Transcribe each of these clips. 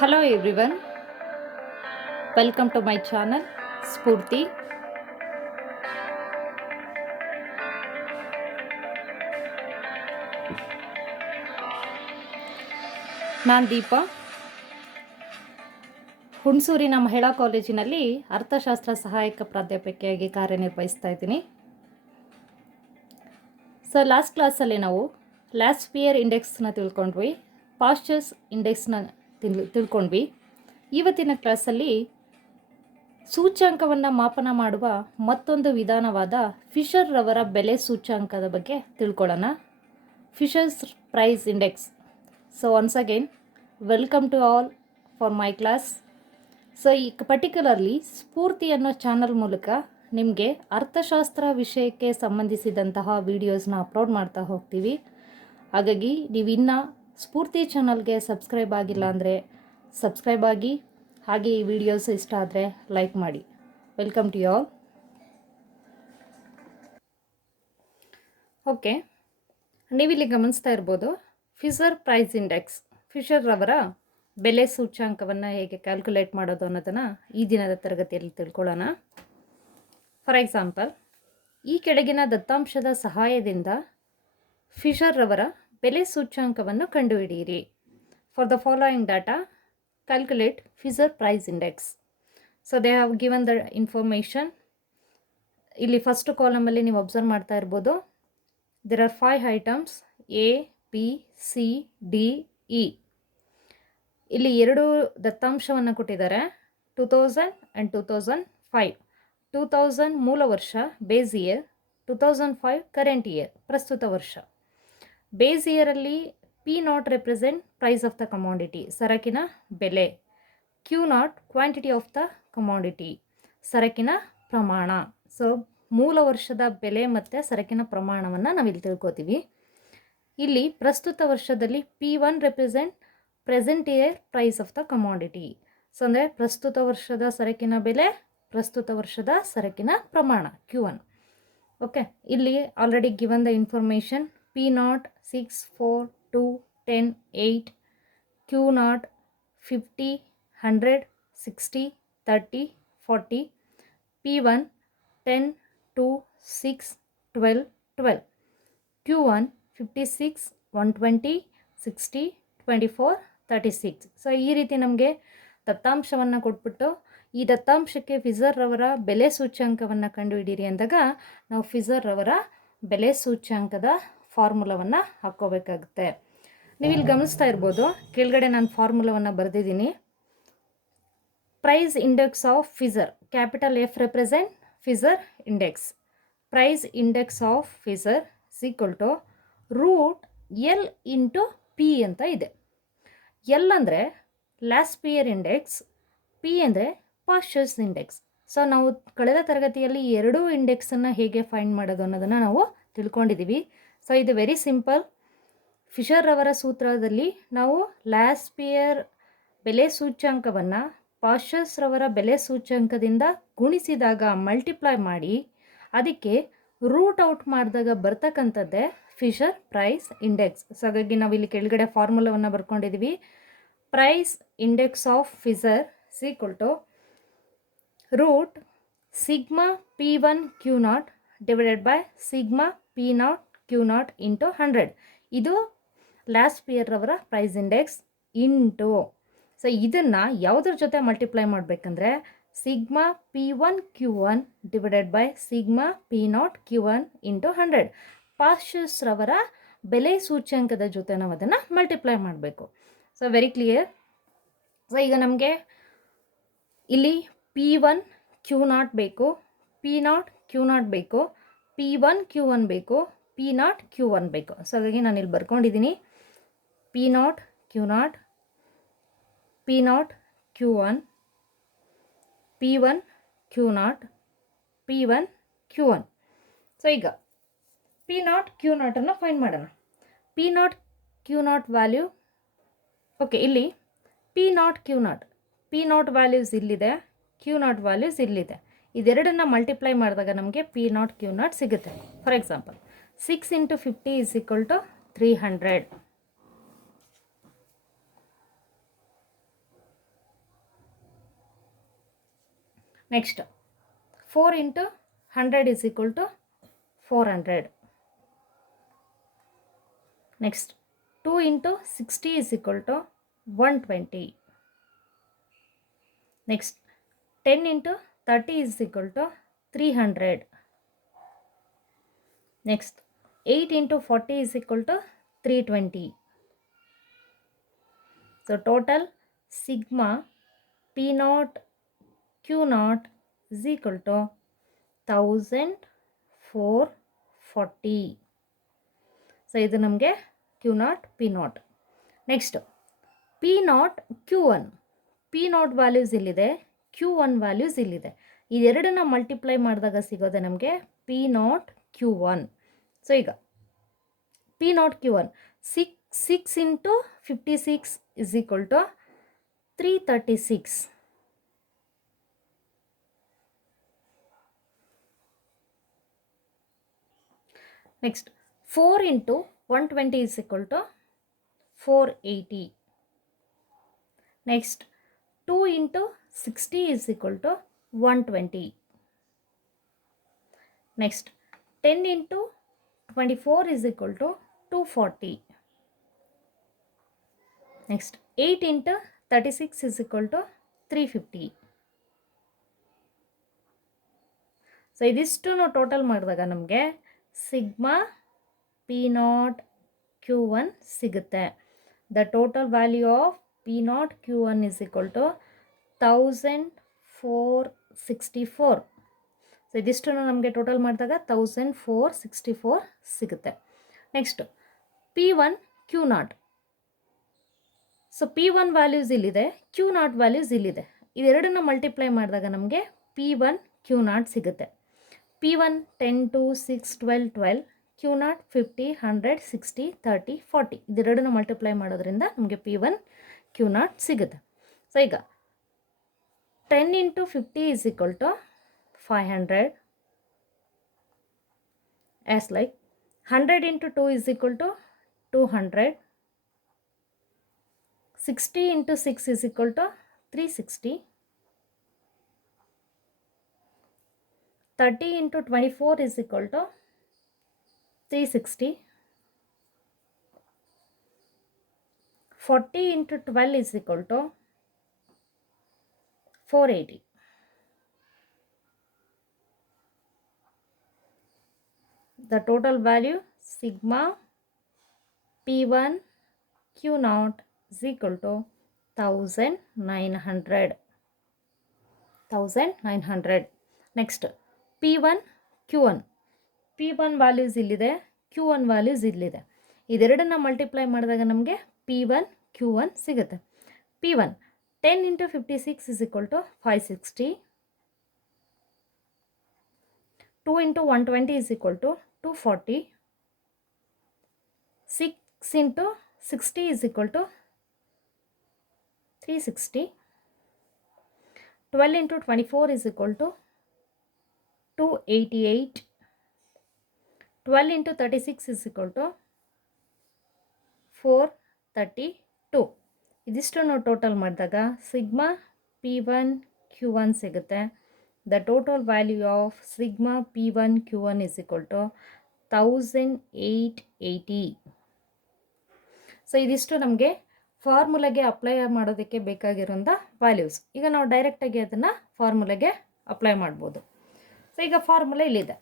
Hello everyone, welcome to my channel Spurti. ನಾನು ದೀಪಾ ಹುಣಸೂರಿನ ಮಹಿಳಾ ಕಾಲೇಜಿನಲ್ಲಿ ಅರ್ಥಶಾಸ್ತ್ರ ಸಹಾಯಕ ಪ್ರಾಧ್ಯಾಪಕಿಯಾಗಿ ಕಾರ್ಯನಿರ್ವಹಿಸ್ತಾ ಇದ್ದೀನಿ. ಲಾಸ್ಟ್ ಕ್ಲಾಸಲ್ಲಿ ನಾವು ಲಾಸ್ಟ್ ಪಿಯರ್ ಇಂಡೆಕ್ಸ್ನ ತಿಳ್ಕೊಂಡ್ವಿ, ಪಾಶ್ಚರ್ಸ್ ಇಂಡೆಕ್ಸ್ನ ತಿಳ್ಕೊಂಡ್ವಿ. ಇವತ್ತಿನ ಕ್ಲಾಸಲ್ಲಿ ಸೂಚ್ಯಾಂಕವನ್ನು ಮಾಪನ ಮಾಡುವ ಮತ್ತೊಂದು ವಿಧಾನವಾದ ಫಿಶರ್ ರವರ ಬೆಲೆ ಸೂಚ್ಯಾಂಕದ ಬಗ್ಗೆ ತಿಳ್ಕೊಳ್ಳೋಣ. Fisher's price index. Once again welcome to all for my class. ಈ ಪರ್ಟಿಕ್ಯುಲರ್ಲಿ ಸ್ಫೂರ್ತಿ ಅನ್ನೋ ಚಾನಲ್ ಮೂಲಕ ನಿಮಗೆ ಅರ್ಥಶಾಸ್ತ್ರ ವಿಷಯಕ್ಕೆ ಸಂಬಂಧಿಸಿದಂತಹ ವಿಡಿಯೋಸ್ನ ಅಪ್ಲೋಡ್ ಮಾಡ್ತಾ ಹೋಗ್ತೀವಿ. ಹಾಗಾಗಿ ನೀವು ಇನ್ನೂ ಸ್ಫೂರ್ತಿ ಚಾನಲ್ಗೆ ಸಬ್ಸ್ಕ್ರೈಬ್ ಆಗಿಲ್ಲ ಅಂದರೆ ಸಬ್ಸ್ಕ್ರೈಬ್ ಆಗಿ, ಹಾಗೆ ಈ ವಿಡಿಯೋಸ್ ಇಷ್ಟ ಆದರೆ ಲೈಕ್ ಮಾಡಿ. Welcome to all. ಓಕೆ, ನೀವಿಲ್ಲಿ ಗಮನಿಸ್ತಾ ಇರ್ಬೋದು ಫಿಶರ್ ಪ್ರೈಸ್ ಇಂಡೆಕ್ಸ್. ಫಿಶರ್ ರವರ ಬೆಲೆ ಸೂಚ್ಯಾಂಕವನ್ನು ಹೇಗೆ ಕ್ಯಾಲ್ಕುಲೇಟ್ ಮಾಡೋದು ಅನ್ನೋದನ್ನು ಈ ದಿನದ ತರಗತಿಯಲ್ಲಿ ತಿಳ್ಕೊಳ್ಳೋಣ. ಫಾರ್ ಎಕ್ಸಾಂಪಲ್, ಈ ಕೆಳಗಿನ ದತ್ತಾಂಶದ ಸಹಾಯದಿಂದ ಫಿಶರ್ ರವರ ಬೆಲೆ ಸೂಚ್ಯಾಂಕವನ್ನು ಕಂಡುಹಿಡಿಯಿರಿ. For the following data calculate Fisher price index. So they have given the information. ಇಲ್ಲಿ ಫಸ್ಟ್ ಕಾಲಮಲ್ಲಿ ನೀವು ಅಬ್ಸರ್ವ್ ಮಾಡ್ತಾ ಇರ್ಬೋದು, there are 5 items A, B, C, D, E. ಇಲ್ಲಿ ಎರಡು ದತ್ತಾಂಶವನ್ನು ಕೊಟ್ಟಿದ್ದಾರೆ, 2000 and 2005. 2000 ಮೂಲ ವರ್ಷ ಬೇಸ್ ಇಯರ್, 2005 ಕರೆಂಟ್ ಇಯರ್ ಪ್ರಸ್ತುತ ವರ್ಷ. ಬೇಸ್ ಇಯರಲ್ಲಿ P0 represent price of the commodity, ಸರಕಿನ ಬೆಲೆ. Q0 quantity of the commodity, ಸರಕಿನ ಪ್ರಮಾಣ. ಮೂಲ ವರ್ಷದ ಬೆಲೆ ಮತ್ತು ಸರಕಿನ ಪ್ರಮಾಣವನ್ನು ನಾವಿಲ್ಲಿ ತಿಳ್ಕೊತೀವಿ. ಇಲ್ಲಿ ಪ್ರಸ್ತುತ ವರ್ಷದಲ್ಲಿ P1 represent present year price of the commodity. ಅಂದರೆ ಪ್ರಸ್ತುತ ವರ್ಷದ ಸರಕಿನ ಬೆಲೆ, ಪ್ರಸ್ತುತ ವರ್ಷದ ಸರಕಿನ ಪ್ರಮಾಣ Q1. ಓಕೆ, ಇಲ್ಲಿ already given the information. P0 6, 4, 2, 10, 8, Q0 50, 100, 60, 30, 40, P1 10, 2, 6, 12, 12, Q1 56, 120, 60, 24, 36. ಈ ರೀತಿ ನಮಗೆ ದತ್ತಾಂಶವನ್ನು ಕೊಟ್ಬಿಟ್ಟು ಈ ದತ್ತಾಂಶಕ್ಕೆ ಫಿಶರ್ ರವರ ಬೆಲೆ ಸೂಚ್ಯಾಂಕವನ್ನು ಕಂಡುಹಿಡಿಯಿರಿ ಅಂದಾಗ ನಾವು ಫಿಶರ್ ರವರ ಬೆಲೆ ಸೂಚ್ಯಾಂಕದ ಫಾರ್ಮುಲಾವನ್ನು ಹಾಕ್ಕೋಬೇಕಾಗುತ್ತೆ. ನೀವಿಲ್ಲಿ ಗಮನಿಸ್ತಾ ಇರ್ಬೋದು, ಕೆಳಗಡೆ ನಾನು ಫಾರ್ಮುಲಾವನ್ನು ಬರೆದಿದ್ದೀನಿ. Price index of Fisher, capital F represent Fisher index. Price index of Fisher equal to root L into P ಅಂತ ಇದೆ. L ಅಂದರೆ ಲಾಸ್ಟ್ ಪಿಯರ್ ಇಂಡೆಕ್ಸ್, P ಅಂದರೆ ಪಾಶ್ಚರ್ಸ್ ಇಂಡೆಕ್ಸ್. ನಾವು ಕಳೆದ ತರಗತಿಯಲ್ಲಿ ಎರಡೂ ಇಂಡೆಕ್ಸನ್ನು ಹೇಗೆ ಫೈಂಡ್ ಮಾಡೋದು ಅನ್ನೋದನ್ನು ನಾವು ತಿಳ್ಕೊಂಡಿದ್ದೀವಿ. ಇದು ವೆರಿ ಸಿಂಪಲ್. ಫಿಶರ್ ರವರ ಸೂತ್ರದಲ್ಲಿ ನಾವು ಲಾಸ್ಟ್ ಪಿಯರ್ ಬೆಲೆ ಸೂಚ್ಯಾಂಕವನ್ನು ಪಾಶ್ಚರ್ಸ್ ರವರ ಬೆಲೆ ಸೂಚ್ಯಾಂಕದಿಂದ ಗುಣಿಸಿದಾಗ ಮಲ್ಟಿಪ್ಲೈ ಮಾಡಿ ಅದಕ್ಕೆ ರೂಟ್ ಔಟ್ ಮಾಡಿದಾಗ ಬರ್ತಕ್ಕಂಥದ್ದೇ ಫಿಶರ್ ಪ್ರೈಸ್ ಇಂಡೆಕ್ಸ್. ಹಾಗಾಗಿ ನಾವು ಇಲ್ಲಿ ಕೆಳಗಡೆ ಫಾರ್ಮುಲಾವನ್ನು ಬರ್ಕೊಂಡಿದ್ದೀವಿ. Price index of Fisher equal to root sigma P1 Q0 divided by sigma P0 Q0 into 100. ಇದು ಲಾಸ್ಟ್ ಪಿಯರ್ ರವರ ಪ್ರೈಸ್ ಇಂಡೆಕ್ಸ್ ಇಂಟು. ಇದನ್ನು ಯಾವುದ್ರ ಜೊತೆ ಮಲ್ಟಿಪ್ಲೈ ಮಾಡಬೇಕಂದ್ರೆ sigma P1 Q1 divided by sigma P0 Q1 into 100. Paasche's ರವರ ಬೆಲೆ ಸೂಚ್ಯಾಂಕದ ಜೊತೆ ನಾವು ಅದನ್ನು ಮಲ್ಟಿಪ್ಲೈ ಮಾಡಬೇಕು. Very clear. ಈಗ ನಮಗೆ ಇಲ್ಲಿ P1 Q0 ಬೇಕು, P0 Q0 ಬೇಕು, P1 Q1 ಬೇಕು, P0 Q1 ಬೇಕು. ಹಾಗಾಗಿ ನಾನು ಇಲ್ಲಿ ಬರ್ಕೊಂಡಿದ್ದೀನಿ P0 Q0, P0 Q1, P1 Q0, P1 Q1. ಈಗ P0 Q0 ಅನ್ನು ಫೈಂಡ್ ಮಾಡೋಣ. P0 Q0 ವ್ಯಾಲ್ಯೂ, ಓಕೆ, ಇಲ್ಲಿ P0 Q0, P0 ವ್ಯಾಲ್ಯೂಸ್ ಇಲ್ಲಿದೆ, Q0 ವ್ಯಾಲ್ಯೂಸ್ ಇಲ್ಲಿದೆ. ಇದೆರಡನ್ನು ಮಲ್ಟಿಪ್ಲೈ ಮಾಡಿದಾಗ ನಮಗೆ P0 Q0 ಸಿಗುತ್ತೆ. For example 6 into 50 is equal to 300. Next 4 into 100 is equal to 400. Next 2 into 60 is equal to 120. Next 10 into 30 is equal to 300. Next 8 into 40 is equal to 320. So total sigma P naught Q naught is equal to 1440. So ಇದು ನಮಗೆ Q naught P naught. Next P naught Q1. P naught values ಇಲ್ಲಿದೆ, Q1 values ಇಲ್ಲಿದೆ. ಇದೆರಡನ್ನ multiply ಮಾಡಿದಾಗ ಸಿಗೋದೆ ನಮಗೆ P naught Q1. So ಈಗ P naught Q1 6 into 56 is equal to 336. Next 4 into 120 is equal to 480. Next 2 into 60 is equal to 120. Next 10 into 24 is equal to 240. Next 8 into 36 is equal to 350. So ಇದಿಷ್ಟು ನಾವು total ಮಾಡಿದಾಗ ನಮಗೆ sigma P naught Q1 ಸಿಗುತ್ತೆ. The total value of P naught Q1 is equal to 1464. So ಇದಿಷ್ಟು ನಮಗೆ total ಮಾಡಿದಾಗ 1464 ಸಿಗುತ್ತೆ. Next P1 Q naught. So P1 values ಇಲ್ಲಿದೆ, Q naught ವ್ಯಾಲ್ಯೂಸ್ ಇಲ್ಲಿದೆ. ಇದೆರಡನ್ನ ಮಲ್ಟಿಪ್ಲೈ ಮಾಡಿದಾಗ ನಮಗೆ P1 Q naught ಸಿಗುತ್ತೆ. P1 10, 2, 6, 12, 12. Q naught 50, 100, 60, 30, 40. ಇದೆರಡನ್ನ ಮಲ್ಟಿಪ್ಲೈ ಮಾಡೋದ್ರಿಂದ ನಮಗೆ P1 Q naught ಸಿಗುತ್ತೆ. ಸೊ ಈಗ 10 into 50 is equal to 500. As like 100 into 2 is equal to 200. 60 into 6 is equal to 360. 30 into 24 is equal to 360. 40 into 12 is equal to 480. The total value sigma P1 Q naught is equal to 1900. Next P1 Q1. P1 values ಇಲ್ಲಿದೆ, Q1 values ಇಲ್ಲಿದೆ. ಇದೆರಡನ್ನ multiply ಮಾಡಿದಾಗ ನಮಗೆ P1 Q1 ಸಿಗುತ್ತೆ. P1 10 into 56 is equal to 560. 2 into 120 is equal to 240. 6 into 60 is equal to 360. 12 into 24 is equal to 288. 12 into 36 is equal to 432. ಇದಿಷ್ಟು ನಾವು total ಮಾಡಿದಾಗ sigma P1 Q1 ಸಿಗುತ್ತೆ. The total value of sigma P1 Q1 is equal to 1880. So ಇದಿಷ್ಟು ನಮಗೆ ಫಾರ್ಮುಲಾಗೆ apply ಮಾಡೋದಕ್ಕೆ ಬೇಕಾಗಿರೋಂಥ values. ಈಗ ನಾವು ಡೈರೆಕ್ಟಾಗಿ ಅದನ್ನು ಫಾರ್ಮುಲಾಗೆ ಅಪ್ಲೈ ಮಾಡ್ಬೋದು. ಸೊ ಈಗ ಫಾರ್ಮುಲಾ ಇಲ್ಲಿದೆ.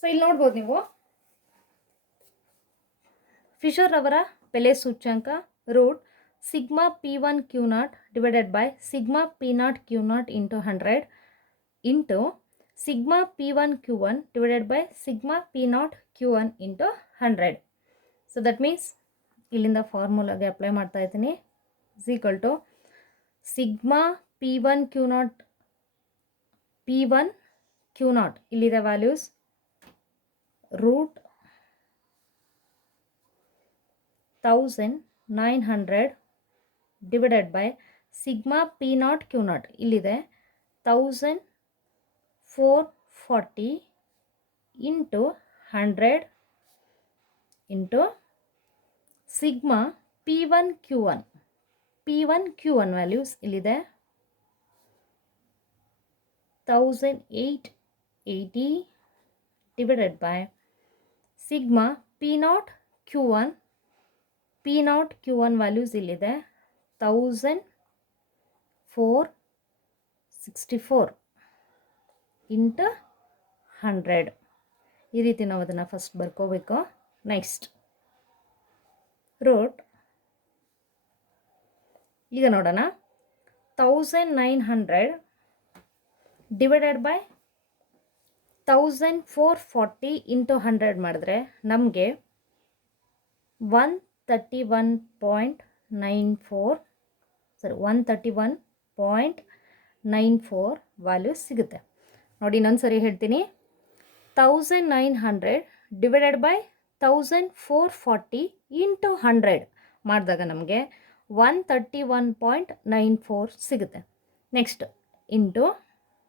ಸೊ ಇಲ್ಲಿ ನೋಡ್ಬೋದು ನೀವು, ಫಿಶರ್ ಅವರ ಬೆಲೆ ಸೂಚ್ಯಂಕ root sigma P1 Q naught divided by sigma P naught Q naught into 100 into sigma P1 Q1 divided by sigma P naught Q1 into 100. So that means ಇಲ್ಲಿಂದ ಫಾರ್ಮುಲಾಗೆ ಅಪ್ಲೈ ಮಾಡ್ತಾ ಇದ್ದೀನಿ. Is equal to sigma P1 Q naught ಇಲ್ಲಿದೆ values root 1900 divided by sigma P naught Q naught ಇಲ್ಲಿದೆ 1440 into 100 into sigma P1 Q1 P1 Q1 values ಇಲ್ಲಿದೆ 1880 divided by sigma P0 Q1 values ಇಲ್ಲಿದೆ 1464 into 100. ಈ ರೀತಿ ನಾವು ಅದನ್ನು first ಬರ್ಕೋಬೇಕು. Next root ಈಗ ನೋಡೋಣ 1900 ಡಿವೈಡೆಡ್ ಬೈ 1440 ಇಂಟು 100 ಮಾಡಿದ್ರೆ ನಮಗೆ 131.94 ವ್ಯಾಲ್ಯೂಸ್ ಸಿಗುತ್ತೆ. ನೋಡಿ ಇನ್ನೊಂದು ಸರಿ ಹೇಳ್ತೀನಿ. 1900 ಡಿವೈಡೆಡ್ ಬೈ 1440 ಇಂಟು 100 ಮಾಡಿದಾಗ ನಮಗೆ 131.94 ಸಿಗುತ್ತೆ. Next into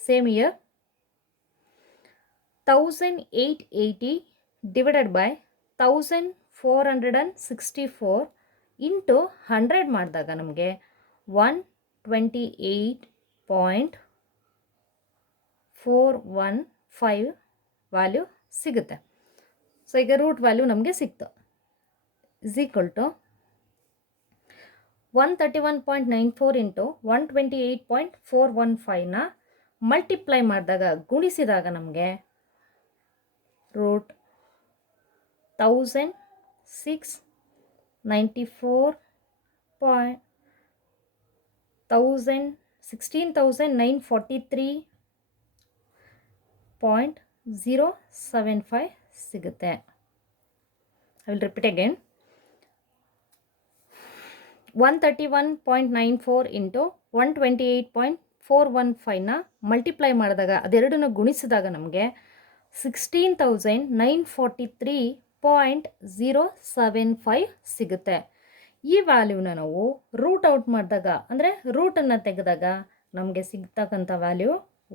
same year 1880 divided by 1464 into 100 ಮಾಡಿದಾಗ ನಮಗೆ 128.415 ವ್ಯಾಲ್ಯೂ ಸಿಗುತ್ತೆ. ಸೊ ಈಗ ರೂಟ್ ವ್ಯಾಲ್ಯೂ ನಮಗೆ ಸಿಕ್ತು. ಇಸ್ ಈಕ್ವಲ್ ಟು 131.94 ಇಂಟು 128.415ನ ಮಲ್ಟಿಪ್ಲೈ ಮಾಡಿದಾಗ ಗುಣಿಸಿದಾಗ ನಮಗೆ ರೂಟ್ 16,943.075 ಸಿಗುತ್ತೆ. I will repeat again. 131.94 into 128.415ನ ಮಲ್ಟಿಪ್ಲೈ ಮಾಡಿದಾಗ ಅದೆರಡನ್ನು ಗುಣಿಸಿದಾಗ ನಮಗೆ 16,943.075 ಸಿಗುತ್ತೆ. ಈ ವ್ಯಾಲ್ಯೂನ ನಾವು ರೂಟ್ ಔಟ್ ಮಾಡಿದಾಗ ಅಂದರೆ ರೂಟನ್ನು ತೆಗೆದಾಗ ನಮಗೆ ಸಿಗ್ತಕ್ಕಂಥ value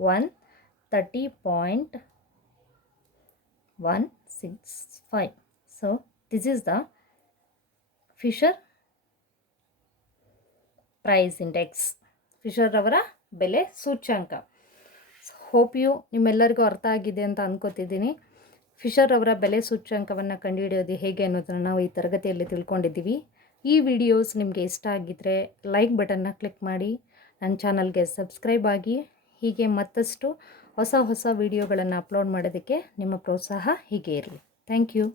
130.165. So this is the Fisher price index, Fisher ಅವರ ಬೆಲೆ ಸೂಚ್ಯಂಕ. ಹೋಪ್ ಯು ನಿಮ್ಮೆಲ್ಲರಿಗೂ ಅರ್ಥ ಆಗಿದೆ ಅಂತ ಅಂದ್ಕೋತಿದ್ದೀನಿ. ಫಿಶರ್ ಅವರ ಬೆಲೆ ಸೂಚ್ಯಂಕವನ್ನು ಕಂಡುಹಿಡಿಯೋದು ಹೇಗೆ ಅನ್ನೋದನ್ನು ನಾವು ಈ ತರಗತಿಯಲ್ಲಿ ತಿಳ್ಕೊಂಡಿದ್ದೀವಿ. ಈ ವಿಡಿಯೋಸ್ ನಿಮಗೆ ಇಷ್ಟ ಆಗಿದ್ದರೆ ಲೈಕ್ ಬಟನ್ನ ಕ್ಲಿಕ್ ಮಾಡಿ, ನನ್ನ ಚಾನಲ್ಗೆ ಸಬ್ಸ್ಕ್ರೈಬ್ ಆಗಿ. ಹೀಗೆ ಮತ್ತಷ್ಟು ಹೊಸ ವಿಡಿಯೋಗಳನ್ನು ಅಪ್ಲೋಡ್ ಮಾಡೋದಕ್ಕೆ ನಿಮ್ಮ ಪ್ರೋತ್ಸಾಹ ಹೀಗೆ ಇರಲಿ. Thank you.